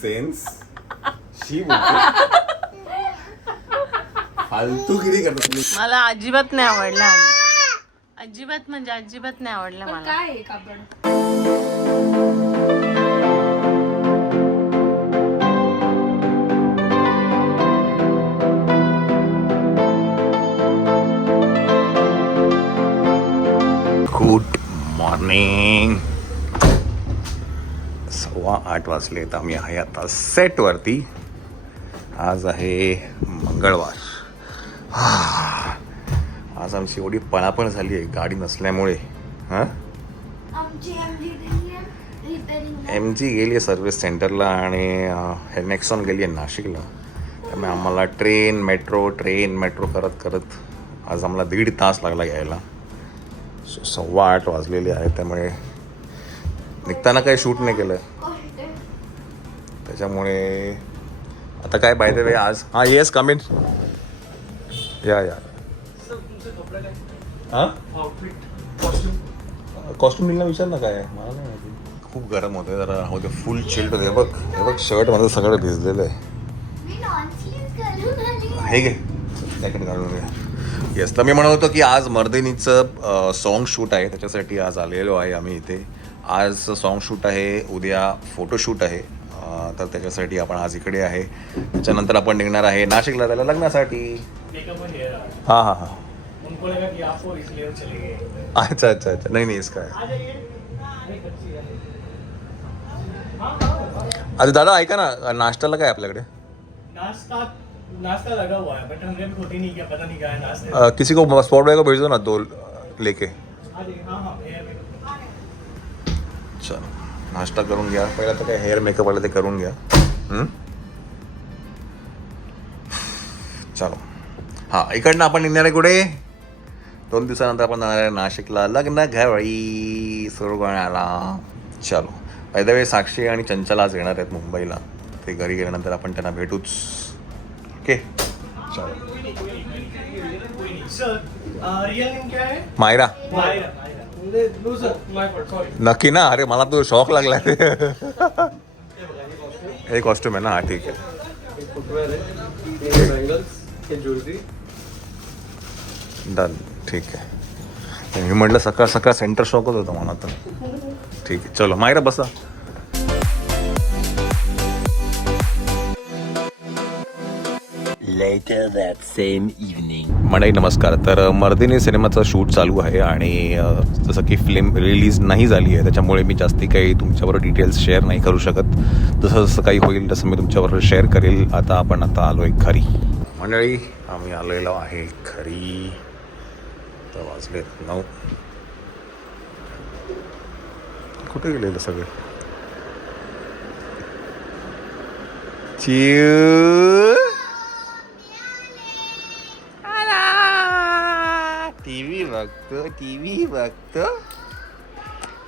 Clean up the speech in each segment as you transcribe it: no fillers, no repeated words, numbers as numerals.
Sense शी फालतूगिरी करतो तुम्ही. मला अजिबात नाही आवडला. अजिबात म्हणजे अजिबात नाही आवडला मला. काय आहे कापड? Good morning. 8:15 वाजले. तर आम्ही आहे आता सेटवरती. आज आहे मंगळवार. आज आमची एवढी पळापळ झाली आहे गाडी नसल्यामुळे. हां, MG गेली आहे सर्व्हिस सेंटरला आणि नेक्सॉन गेली आहे नाशिकला. त्यामुळे आम्हाला ट्रेन मेट्रो करत करत आज आम्हाला 1.5 तास लागला यायला. 8:15 वाजलेले आहे. त्यामुळे निघताना काही शूट नाही केलं. त्याच्यामुळे आता काय बाय द वे आज येस कम इन. या हां, कॉस्ट्युम मिळणं विचार ना काय मला नाही माहिती. खूप गरम होतं जरा होते. फुल चिल्ड होते. हे बघ शर्ट माझं सगळं भिजलेलं आहे. हे घे जॅकेट घालून घे. येस, तर मी म्हणत होतो की आज मर्दिनीचं सॉन्ग शूट आहे. त्याच्यासाठी आज आलेलो आहे आम्ही इथे. आज सॉन्ग शूट आहे, उद्या फोटोशूट आहे. तर त्याच्यासाठी आपण आज इकडे आहे. त्याच्यानंतर आपण निघणार आहे नाशिकला त्याला लग्नासाठी. हां. अच्छा. नाही इसका आहे. अरे दादा ऐका ना, नाश्त्याला काय आपल्याकडे? नाश्ता लगा हुआ है बट हमने खोटी नहीं किया, पता नहीं क्या है नाश्ते. किसी को स्पॉट बॉय को भेज दो ना, 2 लेके. चलो नाश्ता करून घ्या. पहिला तर काय हेअर मेकअप आलं ते करून घ्या. चलो. हां, इकडनं आपण निघणार आहे कुठे? 2 दिवसानंतर आपण जाणार आहे नाशिकला लग्न घरी सुरगोण्याला. चलो. बाय द वे साक्षी आणि चंचल आज येणार आहेत मुंबईला. ते घरी गेल्यानंतर आपण त्यांना भेटूच. ओके चलो. रियल नेम क्या है? मायरा. नक्की ना? अरे मला तो शॉक लागलाय. हे कॉस्ट्युम आहे ना? हा ठीक आहे. डन, ठीक आहे. मी म्हटलं सकाळ सेंटर शॉकच होतं मला तर. ठीक आहे चलो मायरा बसा. Later that same evening. मंडळी नमस्कार. तर मर्दिनी सिनेमाचं शूट चालू आहे आणि जसं की फिल्म रिलीज नाही झाली आहे त्याच्यामुळे मी जास्ती काही तुमच्याबरोबर डिटेल्स शेअर नाही करू शकत. जसं काही होईल तसं मी तुमच्याबरोबर शेअर करेल. आता आलो आहे घरी. मंडळी आम्ही आलेलो आहे घरी. तर वाजले 9. कुठे गेलेलं सगळे?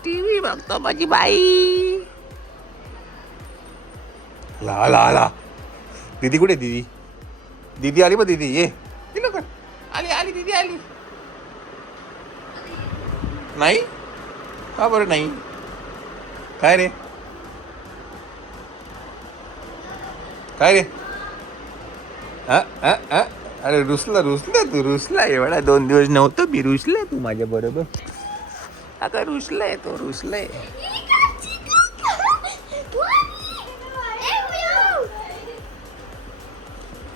टीव्ही बघतो माझी बाई. ला दीदी कुठे? दीदी आली. दीदी ये आली दीदी आली. नाही का बरं नाही? काय रे अरे रुसला तू एवढा 2 दिवस नव्हतं मी. रुसला तू माझ्या बरोबर. अगं रुसलाय तो.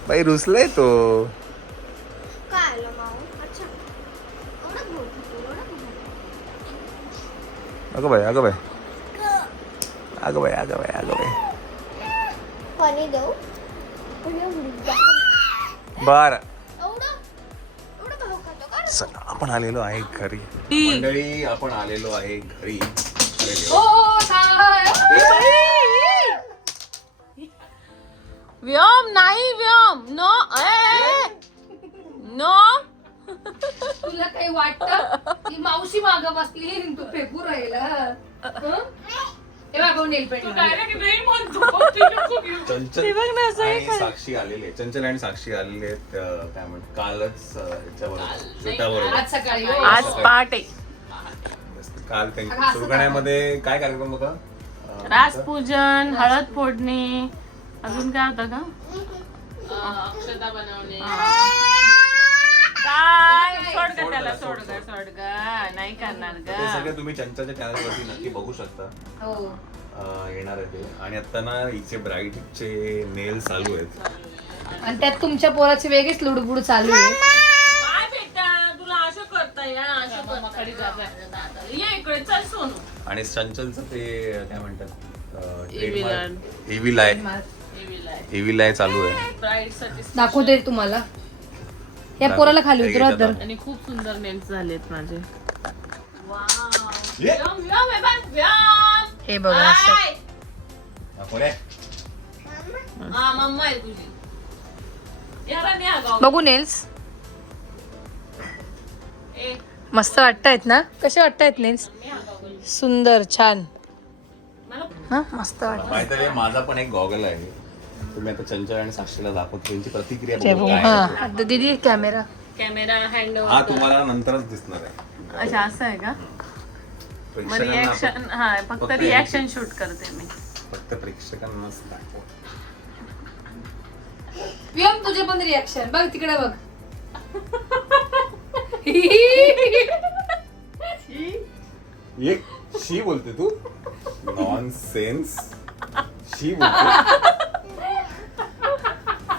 बाई रुसलाय तो. अगं बाई पाणी देऊ? बर चला आपण आलेलो आहे घरी. मंडळी आपण आलेलो आहे घरी. व्योम नाही नो तुला काही वाटतं की मावशी मागं बसली तू फेकू राहिला? साक्षी आलेले. चंचल आणि साक्षी आलेले आहेत. काय म्हणतात कालच याच्याबरोबर आज सकाळी आज पहाटे. काल त्यांच्या सुरगाण्यामध्ये काय कार्यक्रम होता? रासपूजन, हळद फोडणी, अजून काय होतं का? अक्षता बनवणे. काय सोड का त्याला, सोड का नाही करणार ते का. सगळे तुम्ही चंचलच्या चॅनलवरती नक्की बघू शकता. हो. येणार आहे ते. आणि आता ना हिचे ब्राईडचे नेल चालू आहेत. आणि त्यात तुमच्या पोराची वेगळीच लुडबुड चालू आहे. काय बेटा तुला असं करता या, असं करता ये इकडे, चल सोनू. आणि चंचलचं ते काय म्हणतात Evil एव्हिल आहे, एव्हिल आहे चालू आहे. ब्राईड साठी दाखवते तुम्हाला. या पोराला खाली उतरत धर. आणि खूप सुंदर नेल्स झालेत माझे. ये. हे बघा असं. कोण आहे? मम्मा आहे तुझी. याला न्या गाव. बघू नेल्स मस्त वाटतायत ना. कसे वाटतायत नेल्स? सुंदर, छान. हा मस्त वाटत. माहिती माझा पण एक गॉगल आहे. तुम्ही आता चंचल आणि साक्षीला दाखवतो, त्यांची प्रतिक्रिया ते बघू बघू. काय हा आहे. आता दीदी कॅमेरा. कॅमेरा हँड हा तुम्हाला नंतरच दिसणार आहे. अच्छा असं आहे का? मग प्रेक्षकांना रिॲक्शन, हा फक्त फक्त रिॲक्शन शूट करते मी. फक्त प्रेक्षकांनाच दाखव. वियम तुझे पण रिॲक्शन बघ, तिकडे बघ. ये शी बोलते तू, नॉनसेन्स. शी बोलते,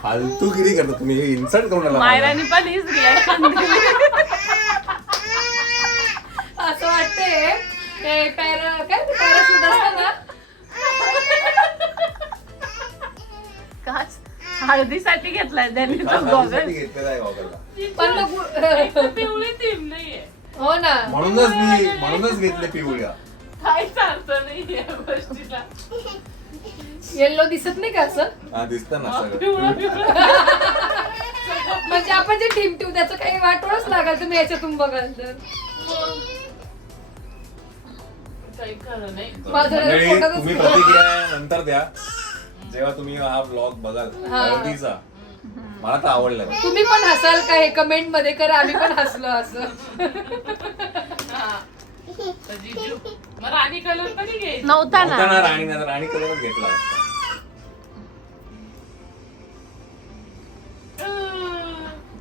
फालतूगिरी करतो तुम्ही. इन्सल्ट करून आला मला. मायराने पण हीच रिॲक्शन दिली. असं वाटतंय ते पॅराशूट असतं ना. काच हळदीसाठी घेतलाय त्यांनी तो हा, गॉगल. हळदीसाठी घेतलेला आहे गॉगलला. पण मग पिवळी थीम नाहीये. हो ना. म्हणूनच घेतले पिवळ्या. काहीच अर्थ नाही या गोष्टीला. येल्लो दिसत नाही का असं? हा दिसत ना सगळं. पिवळा पिवळा. म्हणजे आपण जे टीम ठेवू त्याचं काही वाटोळच लागेल तुम्ही याच्यातून बघाल तर. काही खरं नाही. माझं मंडळी, पोटातच तुम्ही दुखलं. प्रतिक्रिया नंतर द्या जेव्हा तुम्ही हा ब्लॉग बघाल हळदीचा. मला तर आवडलं. तुम्ही पण हसाल का हे कमेंट मध्ये करा. आम्ही पण हसलो असं. तर जिजू, मग राणी कलर कधी घ्यायचा? नव्हता नव्हता ना ना. राणी, नाही तर राणी कलरच घेतला असता.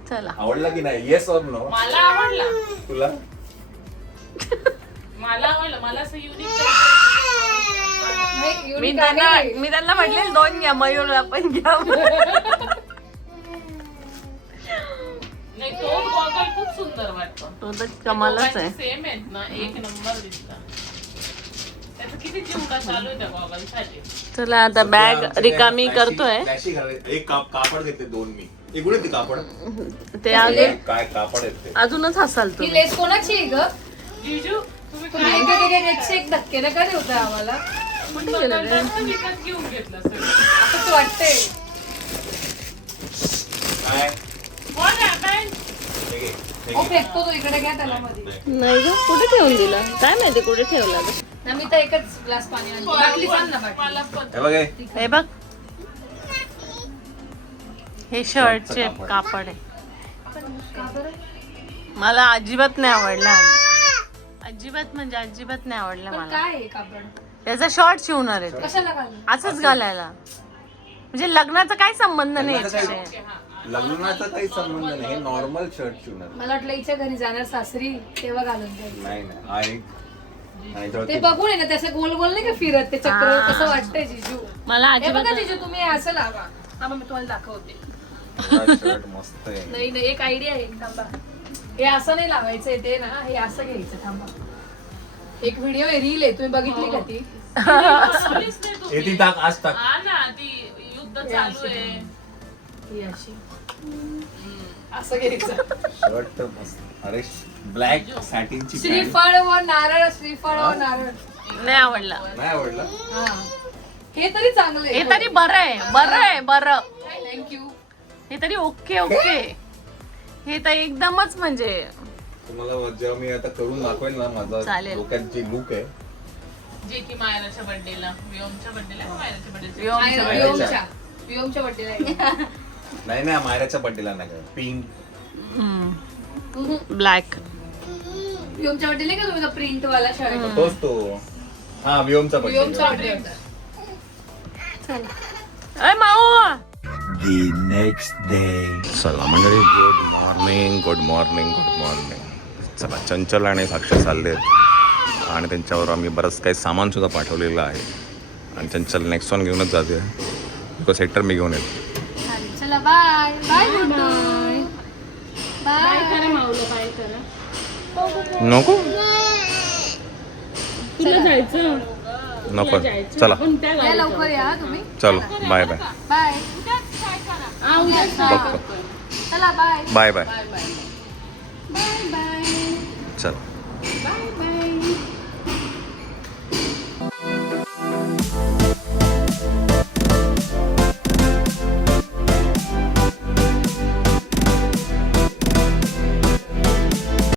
चला, आवडला की नाही? येस और नो? मला आवडला. तुला मला आवडलं. मला असं युनिक. नाही, मी unique त्यांना आहे. मी त्यांना म्हटले 2 घ्या, मयूरला पण घ्या. नाही, तो गॉगल खूप सुंदर वाटतो. तो तर कमालच आहे. सेम आहेत ना, एक नंबर दिसतात. त्याचं किती चिमटा चालू आहे त्या गॉगल साठी. चला आता बॅग रिकामी करतोय. एक कापड घेते 2 मी. इकडे ते कापड ते अजून काय कापड आहेत ते. अजूनच हसाल ही तुम्ही. लेस कोणाची आहे ग? जिजू तुम्ही एकशे एक धक्के ना करे होता आम्हाला. कुठे गेलं रे? विकत घेऊन घेतलं सगळं. असंच वाटतंय. काय कोण आहे बॅग? हे घे, हे हो घे. फेकतो तो, इकडे घ्या त्याला मध्ये. नाही ग, कुठे ठेवून दिला काय माहिती कुठे ठेवला. ना मी तर एकच ग्लास पाणी आणली. बाटली सांग ना बाटली. मला पण हे बघ हे. हे बघ, हे शर्टचे कापड आहे. का बरं? मला अजिबात नाही आवडला. अजिबात म्हणजे अजिबात नाही आवडला पण मला. काय आहे कापड? त्याचा शॉर्ट शिवणार आहे ते. कशाला घालू? असंच घालायला. म्हणजे लग्नाचा काय संबंध नाही लग्नाचा याच्याशी. लग्नाचा काही संबंध नाही. हे नॉर्मल शर्ट शिवणार. मला वाटलं हिच्या घरी जाणार सासरी तेव्हा घालून जाईल. नाही नाही हा एक. आणि ते ते बघून आहे ना त्याचं गोल गोल नाही का फिरत ते चक्र, कसं वाटतंय जिजू. मला हे अजिबात बघा जिजू, तुम्ही असं लावा. थांबा मी तुम्हाला दाखवते. शर्ट मस्त आहे. नाही नाही, एक आयडिया आहे. थांबा, हे असं नाही लावायचंय ते ना, हे असं घ्यायचं. थांबा, एक व्हिडिओ आहे, रील आहे, तुम्ही बघितली का ती? हे ती टाक, आज टाक. युद्ध चालू आहे. ही अशी असं घ्यायचं. शर्ट मस्त. अरे ब्लॅक सॅटिनची पॅन्ट. श्रीफळ व नारळ, श्रीफळ व नारळ. नाही आवडला. नाही आवडला. हा, हे तरी चांगलं हे तरी बरं आहे, बरं आहे, बरं. थँक्यू. हे तरी ओके ओके. हे तर एकदमच म्हणजे तुम्हाला जेव्हा मी आता करून दाखवेल ना माझा चालेल. डोक्यात जे लुक आहे. जे की मायराच्या बर्थडेला, वियोमच्या बर्थडेला, मायराच्या बर्थडेला. वियोमच्या बर्थडेला. नाही ना मायराच्या बर्थडेला नाही का पिंक. ब्लॅक. वियोमच्या बर्थडेला का तुम्ही प्रिंट वाला शर्ट? तोच तो. हा व्योमचा व्योमचा birthday होता. अय माऊ The next day. चला मंडळी, good morning good morning good morning. चला, चंचल आणि साक्षर चालले आहेत आणि त्यांच्यावर आम्ही बरंच काही सामानसुद्धा पाठवलेलं आहे आणि चंचल नेक्स्ट वन घेऊनच जाते बिकॉज सेक्टर मी घेऊन येतो. चला बाय बाय बाय करा माऊला बाय करा. नको तुला जायचं नको चला पण त्या या लवकर या तुम्ही. चलो बाय बाय बाय बघतो चला bye bye bye bye bye चला बाय बाय